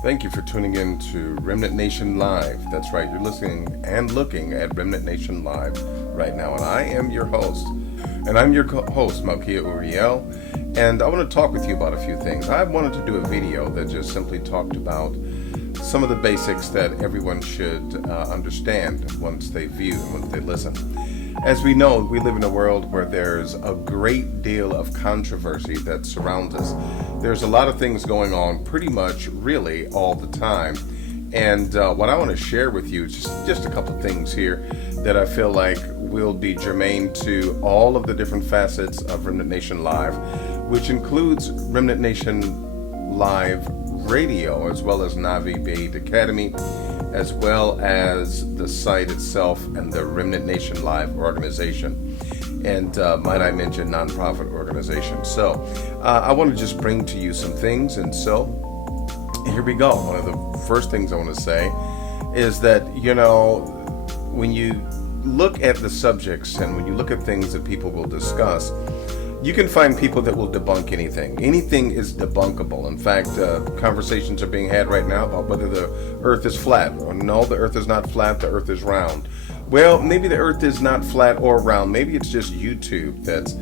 Thank you for tuning in to Remnant Nation Live. That's right, you're listening and looking at Remnant Nation Live right now, and I am your host. And I'm your host, Malkia Uriel, and I want to talk with you about a few things. I wanted to do a video that just simply talked about some of the basics that everyone should understand once they view and once they listen. As we know, we live in a world where there's a great deal of controversy that surrounds us. There's a lot of things going on pretty much really all the time. And what I want to share with you is just a couple of things here that I feel like will be germane to all of the different facets of Remnant Nation Live, which includes Remnant Nation Live Radio, as well as Navi Beit Academy, as well as the site itself and the Remnant Nation Live organization. And might I mention, nonprofit organization. So I want to just bring to you some things. And so here we go. One of the first things I want to say is that, when you look at the subjects and when you look at things that people will discuss, you can find people that will debunk anything. Anything is debunkable. In fact, conversations are being had right now about whether the earth is flat. Or no, the earth is not flat, the earth is round. Well, maybe the earth is not flat or round. Maybe it's just YouTube that's,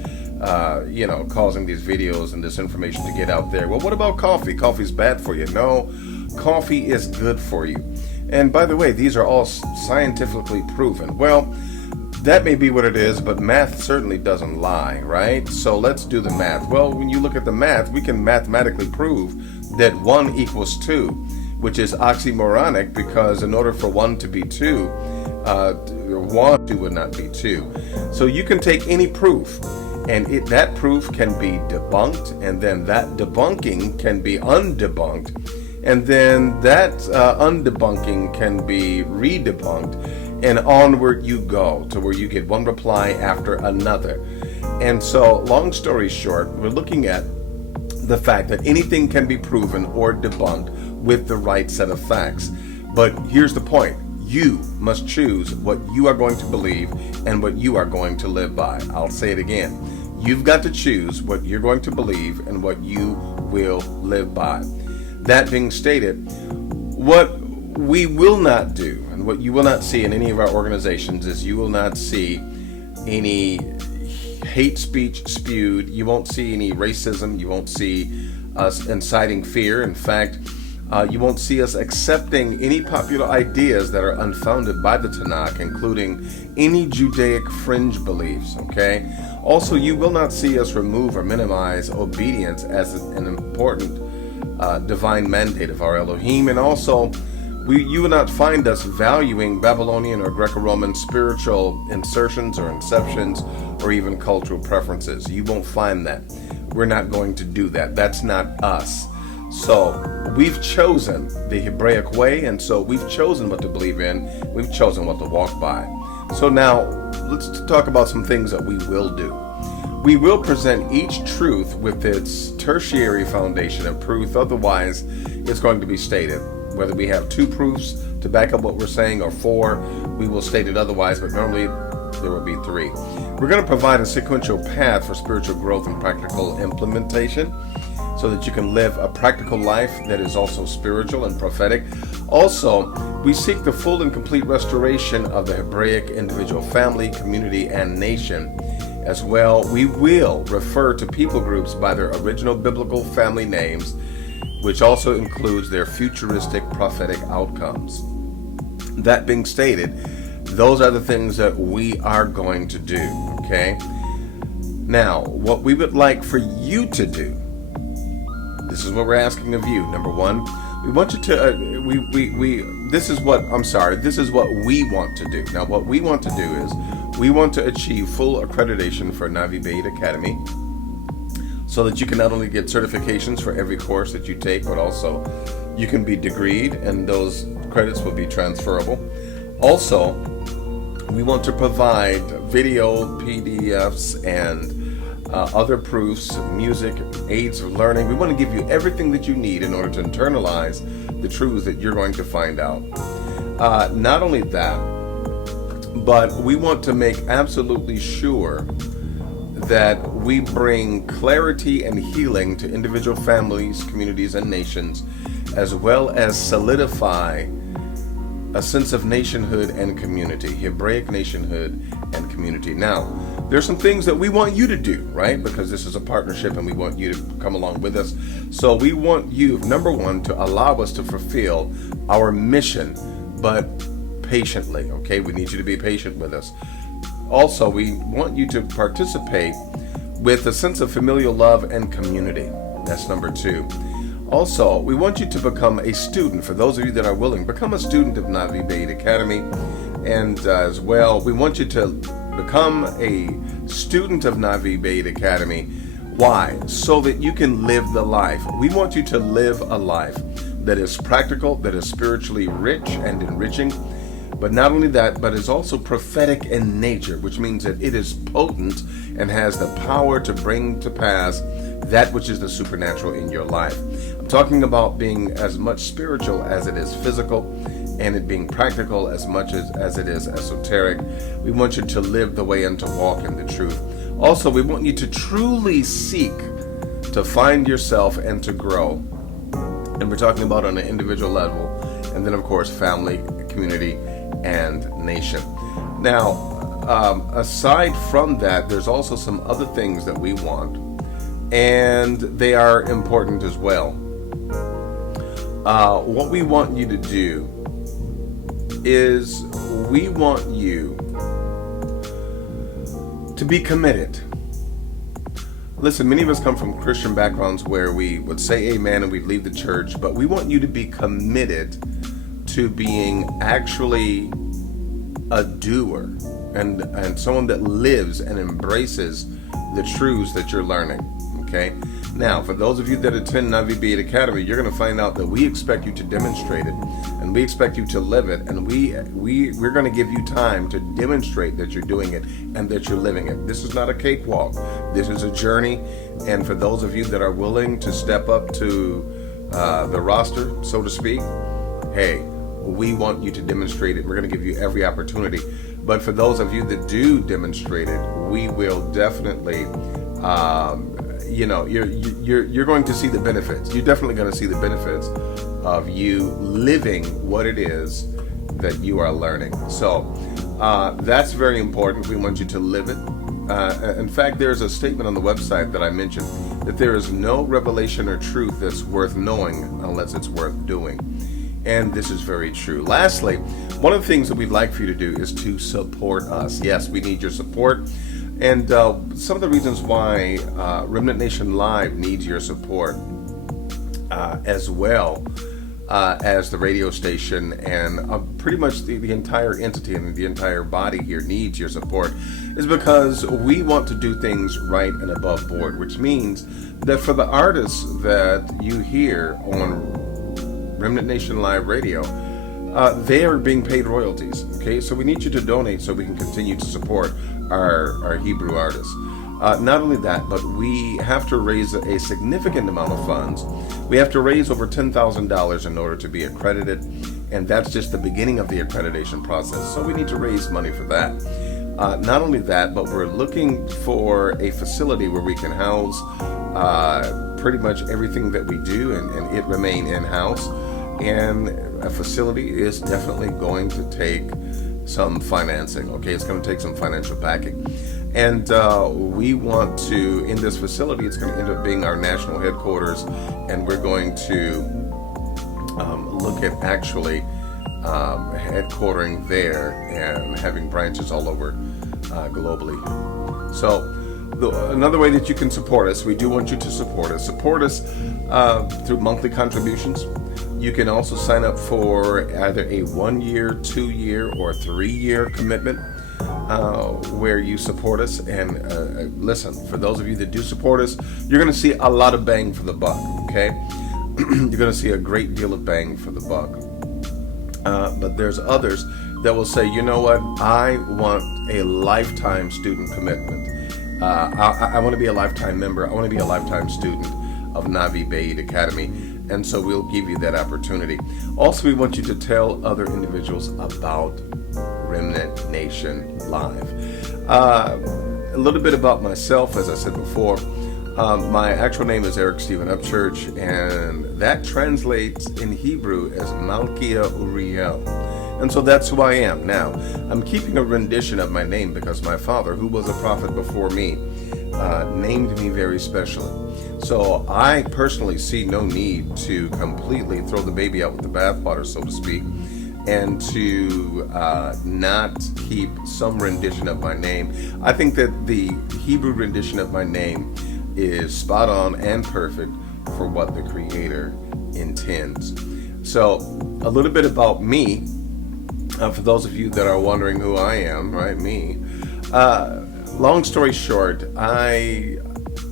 causing these videos and this information to get out there. Well, what about coffee? Coffee's bad for you. No, coffee is good for you. And by the way, these are all scientifically proven. Well, that may be what it is, but math certainly doesn't lie, right? So let's do the math. Well, when you look at the math, we can mathematically prove that 1 equals 2, which is oxymoronic, because in order for 1 to be 2, 2 would not be 2. So you can take any proof, and that proof can be debunked, and then that debunking can be undebunked, and then that undebunking can be redebunked, and onward you go to where you get one reply after another. And so, long story short, we're looking at the fact that anything can be proven or debunked with the right set of facts. But here's the point. You must choose what you are going to believe and what you are going to live by. I'll say it again. You've got to choose what you're going to believe and what you will live by. That being stated, what we will not do and what you will not see in any of our organizations is you will not see any hate speech spewed. You won't see any racism. You won't see us inciting fear. In fact, you won't see us accepting any popular ideas that are unfounded by the Tanakh, including any Judaic fringe beliefs, okay? Also, you will not see us remove or minimize obedience as an important divine mandate of our Elohim. And also, you will not find us valuing Babylonian or Greco-Roman spiritual insertions or inceptions or even cultural preferences. You won't find that. We're not going to do that. That's not us. So we've chosen the Hebraic way, and so we've chosen what to believe in. We've chosen what to walk by. So now let's talk about some things that we will do. We will present each truth with its tertiary foundation and proof. Otherwise, it's going to be stated. Whether we have 2 proofs to back up what we're saying or 4, we will state it otherwise, but normally there will be 3. We're going to provide a sequential path for spiritual growth and practical implementation so that you can live a practical life that is also spiritual and prophetic. Also, we seek the full and complete restoration of the Hebraic individual family, community, and nation. As well, we will refer to people groups by their original biblical family names, which also includes their futuristic prophetic outcomes. That being stated, those are the things that we are going to do, okay? Now, what we would like for you to do, this is what we're asking of you. Number 1, we want you to, this is what we want to do. Now, what we want to do is, we want to achieve full accreditation for Navi Beit Academy, so that you can not only get certifications for every course that you take, but also you can be degreed, and those credits will be transferable. Also, we want to provide video, PDFs, and other proofs, music, aids of learning. We want to give you everything that you need in order to internalize the truths that you're going to find out. Not only that, but we want to make absolutely sure that we bring clarity and healing to individual families, communities, and nations, as well as solidify a sense of nationhood and community, Hebraic nationhood and community. Now, there's some things that we want you to do, right? Because this is a partnership and we want you to come along with us. So we want you, number one, to allow us to fulfill our mission, but patiently, okay? We need you to be patient with us. Also, we want you to participate with a sense of familial love and community. That's number two. Also, we want you to become a student. For those of you that are willing, become a student of Navi Beit Academy. And as well, we want you to become a student of Navi Beit Academy. Why? So that you can live the life. We want you to live a life that is practical, that is spiritually rich and enriching. But not only that, but is also prophetic in nature, which means that it is potent and has the power to bring to pass that which is the supernatural in your life. I'm talking about being as much spiritual as it is physical, and it being practical as much as it is esoteric. We want you to live the way and to walk in the truth. Also, we want you to truly seek to find yourself and to grow. And we're talking about on an individual level, and then of course family, community, and nation. Now, aside from that, there's also some other things that we want, and they are important as well. What we want you to do is we want you to be committed. Listen, many of us come from Christian backgrounds where we would say amen and we'd leave the church, but we want you to be committed to being actually a doer and someone that lives and embraces the truths that you're learning. Okay? Now, for those of you that attend Navi Beit Academy, you're going to find out that we expect you to demonstrate it, and we expect you to live it, and we're going to give you time to demonstrate that you're doing it and that you're living it. This is not a cakewalk. This is a journey, and for those of you that are willing to step up to the roster, so to speak, hey, we want you to demonstrate it. We're going to give you every opportunity. But for those of you that do demonstrate it, we will definitely you're going to see the benefits. You're definitely going to see the benefits of you living what it is that you are learning. So that's very important. We want you to live it. In fact, there's a statement on the website that I mentioned that there is no revelation or truth that's worth knowing unless it's worth doing. And this is very true. Lastly, one of the things that we'd like for you to do is to support us. Yes, we need your support. And some of the reasons why Remnant Nation Live needs your support, as well as the radio station and pretty much the entire entity and the entire body here needs your support, is because we want to do things right and above board, which means that for the artists that you hear on Remnant Nation Live Radio, they are being paid royalties. Okay, so we need you to donate so we can continue to support our Hebrew artists. Not only that, but we have to raise a significant amount of funds. We have to raise over $10,000 in order to be accredited, and that's just the beginning of the accreditation process. So we need to raise money for that. Not only that, but we're looking for a facility where we can house pretty much everything that we do and it remain in-house. And a facility is definitely going to take some financing. Okay, it's going to take some financial backing. And we want to, in this facility, it's going to end up being our national headquarters, and we're going to look at actually headquartering there and having branches all over globally. So another way that you can support us, we do want you to support us. Support us through monthly contributions. You can also sign up for either a 1-year, 2-year, or 3-year commitment where you support us. And listen, for those of you that do support us, you're going to see a lot of bang for the buck, okay? You're going to see a great deal of bang for the buck. But there's others that will say, you know what, I want a lifetime student commitment. I want to be a lifetime member. I want to be a lifetime student of Navi Beit Academy. And so we'll give you that opportunity. Also, we want you to tell other individuals about Remnant Nation Live. A little bit about myself, as I said before. My actual name is Eric Stephen Upchurch, and that translates in Hebrew as Malkia Uriel. And so that's who I am. Now, I'm keeping a rendition of my name because my father, who was a prophet before me, named me very specially. So I personally see no need to completely throw the baby out with the bathwater, so to speak, and to not keep some rendition of my name. I think that the Hebrew rendition of my name is spot on and perfect for what the Creator intends. So a little bit about me, for those of you that are wondering who I am, right, me. Long story short, I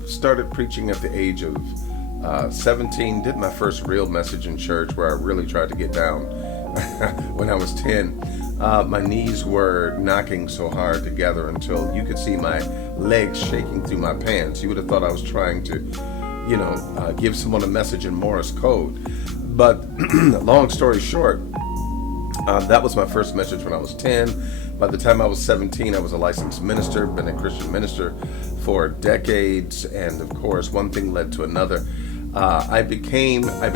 started preaching at the age of 17, did my first real message in church where I really tried to get down when I was 10. My knees were knocking so hard together until you could see my legs shaking through my pants. You would have thought I was trying to, give someone a message in Morse code. But long story short, that was my first message when I was 10. By the time I was 17, I was a licensed minister, been a Christian minister for decades, and of course, one thing led to another. I became a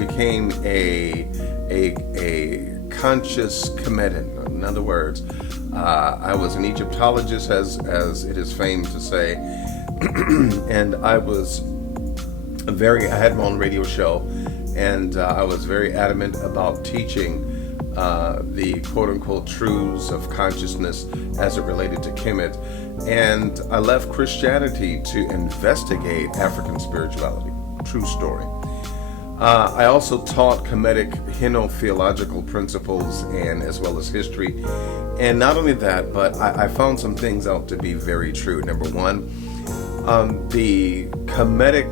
conscious Kemetan. In other words, I was an Egyptologist, as it is famed to say, and I had my own radio show, and I was very adamant about teaching the quote-unquote truths of consciousness as it related to Kemet. And I left Christianity to investigate African spirituality. True story. I also taught Kemetic henotheological principles and as well as history. And not only that, but I found some things out to be very true. Number one, the Kemetic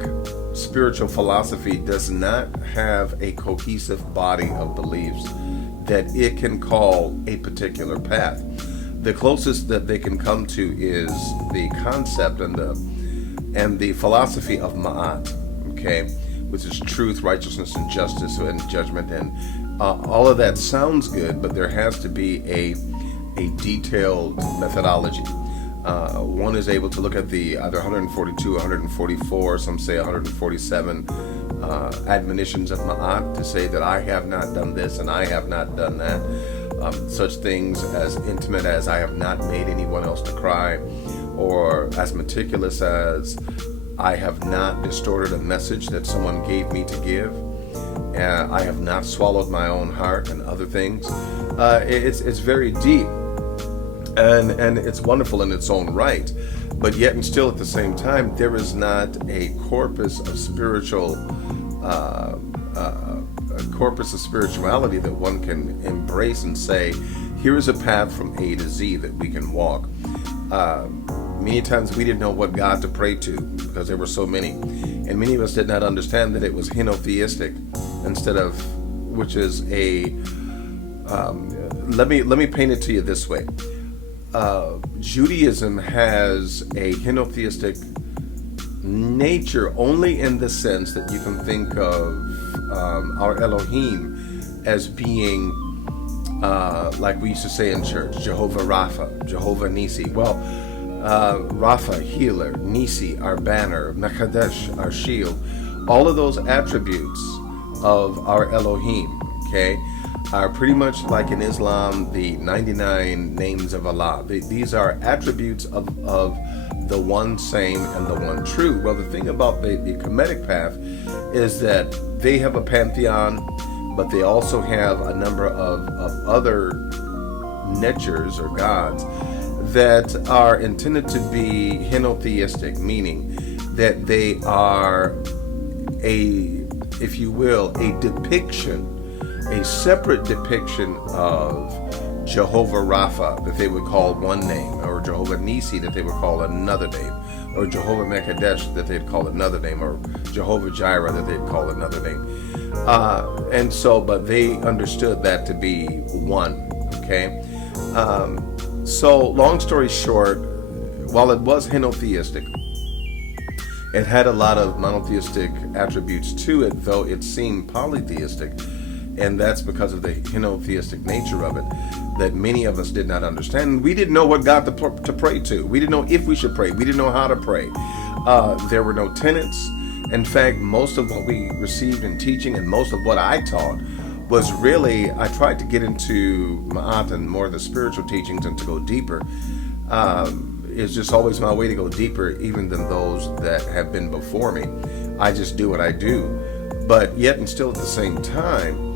spiritual philosophy does not have a cohesive body of beliefs that it can call a particular path. The closest that they can come to is the concept and the philosophy of Ma'at, okay, which is truth, righteousness, and justice, and judgment, and all of that sounds good, but there has to be a detailed methodology. One is able to look at the either 142, 144, some say 147 admonitions of Ma'at to say that I have not done this and I have not done that. Such things as intimate as I have not made anyone else to cry, or as meticulous as I have not distorted a message that someone gave me to give. I have not swallowed my own heart, and other things. It's very deep, and it's wonderful in its own right. But yet and still at the same time, there is not a corpus of spirituality that one can embrace and say, here is a path from A to Z that we can walk. Many times we didn't know what God to pray to because there were so many. And many of us did not understand that it was henotheistic instead of, which is let me paint it to you this way. Judaism has a henotheistic nature only in the sense that you can think of our Elohim as being, like we used to say in church, Jehovah Rapha, Jehovah Nisi. Well, Rapha, healer, Nisi, our banner, Mekadesh, our shield. All of those attributes of our Elohim, okay, are pretty much like in Islam, the 99 names of Allah. These are attributes of the one same and the one true. Well, the thing about the Kemetic path is that they have a pantheon, but they also have a number of other netures or gods that are intended to be henotheistic, meaning that they are if you will, a depiction, a separate depiction of Jehovah Rapha that they would call one name, or Jehovah Nisi that they would call another name, or Jehovah Mekadesh that they'd call another name, or Jehovah Jireh that they'd call another name. And so, but they understood that to be one, okay? So, long story short, while it was henotheistic, it had a lot of monotheistic attributes to it, though it seemed polytheistic. And that's because of the henotheistic nature of it that many of us did not understand. We didn't know what God to pray to. We didn't know if we should pray. We didn't know how to pray. There were no tenets. In fact, most of what we received in teaching and most of what I taught was really, I tried to get into Ma'at and more of the spiritual teachings and to go deeper. It's just always my way to go deeper, even than those that have been before me. I just do what I do. But yet and still at the same time,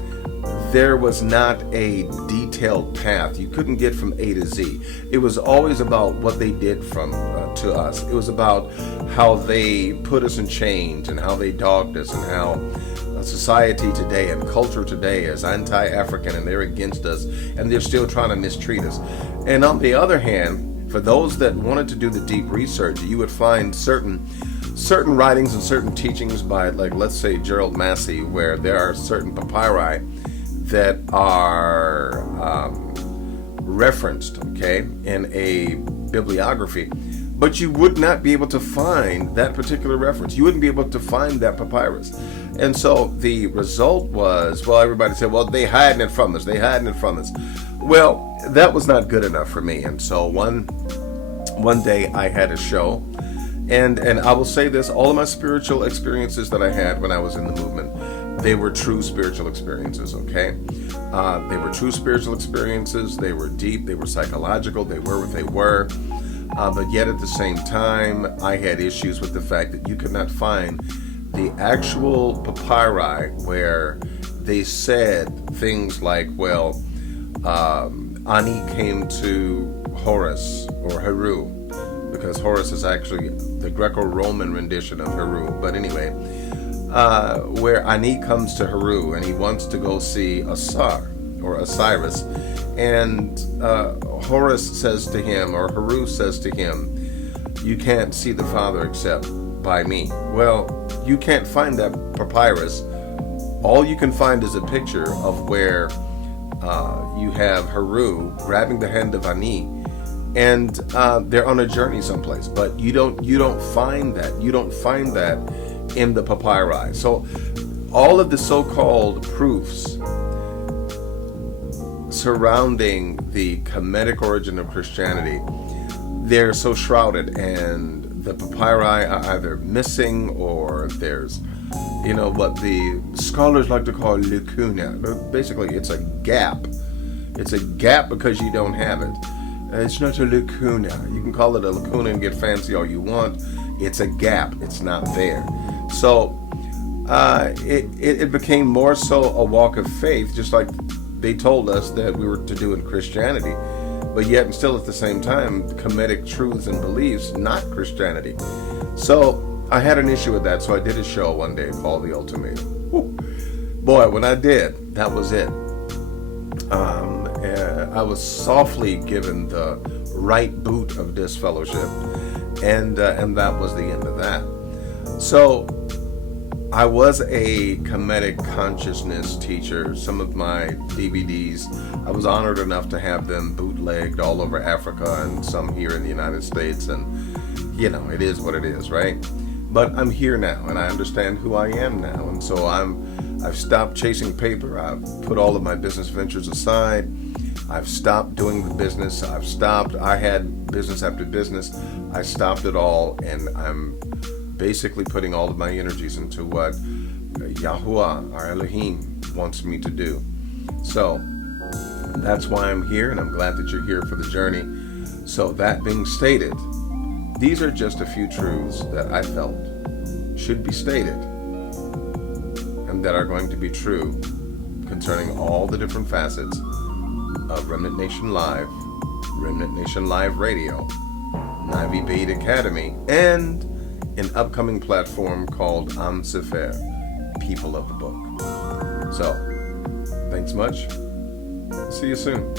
there was not a detailed path. You couldn't get from A to Z. It was always about what they did to us. It was about how they put us in chains and how they dogged us and how society today and culture today is anti-African and they're against us and they're still trying to mistreat us. And on the other hand, for those that wanted to do the deep research, you would find certain writings and certain teachings by, like, let's say Gerald Massey, where there are certain papyri that are referenced, okay, in a bibliography, but you would not be able to find that particular reference. You wouldn't be able to find that papyrus. And so the result was, well, everybody said, well, they hiding it from us. They hiding it from us. Well, that was not good enough for me. And so one day I had a show, and I will say this, all of my spiritual experiences that I had when I was in the movement, they were true spiritual experiences, okay? They were true spiritual experiences. They were deep. They were psychological. They were what they were. But yet at the same time, I had issues with the fact that you could not find the actual papyri where they said things like, well, Ani came to Horus or Heru, because Horus is actually the Greco-Roman rendition of Heru. But anyway, where Ani comes to Heru and he wants to go see Asar or Osiris, and Horus says to him, or Heru says to him, you can't see the Father except by me. Well, you can't find that papyrus. All you can find is a picture of where you have Heru grabbing the hand of Ani, and they're on a journey someplace. But you don't find that. You don't find that in the papyri. So all of the so-called proofs surrounding the Kemetic origin of Christianity, they're so shrouded, and the papyri are either missing or there's, what the scholars like to call lacuna. Basically, it's a gap. It's a gap because you don't have it. It's not a lacuna. You can call it a lacuna and get fancy all you want. It's a gap. It's not there. So it became more so a walk of faith, just like they told us that we were to do in Christianity, but yet and still at the same time, Kemetic truths and beliefs, not Christianity. So I had an issue with that, so I did a show one day called The Ultimatum. Whew. Boy, when I did, that was it. I was softly given the right boot of disfellowship, and that was the end of that. So I was a Kemetic consciousness teacher. Some of my DVDs, I was honored enough to have them bootlegged all over Africa and some here in the United States. And, it is what it is, right? But I'm here now, and I understand who I am now. And so I've stopped chasing paper. I've put all of my business ventures aside. I've stopped doing the business. I had business after business. I stopped it all, and I'm basically putting all of my energies into what Yahuwah, our Elohim, wants me to do. So that's why I'm here, and I'm glad that you're here for the journey. So that being stated, these are just a few truths that I felt should be stated and that are going to be true concerning all the different facets of Remnant Nation Live, Remnant Nation Live Radio, Navi Beit Academy, and an upcoming platform called Am Sefer, People of the Book. So, thanks much. See you soon.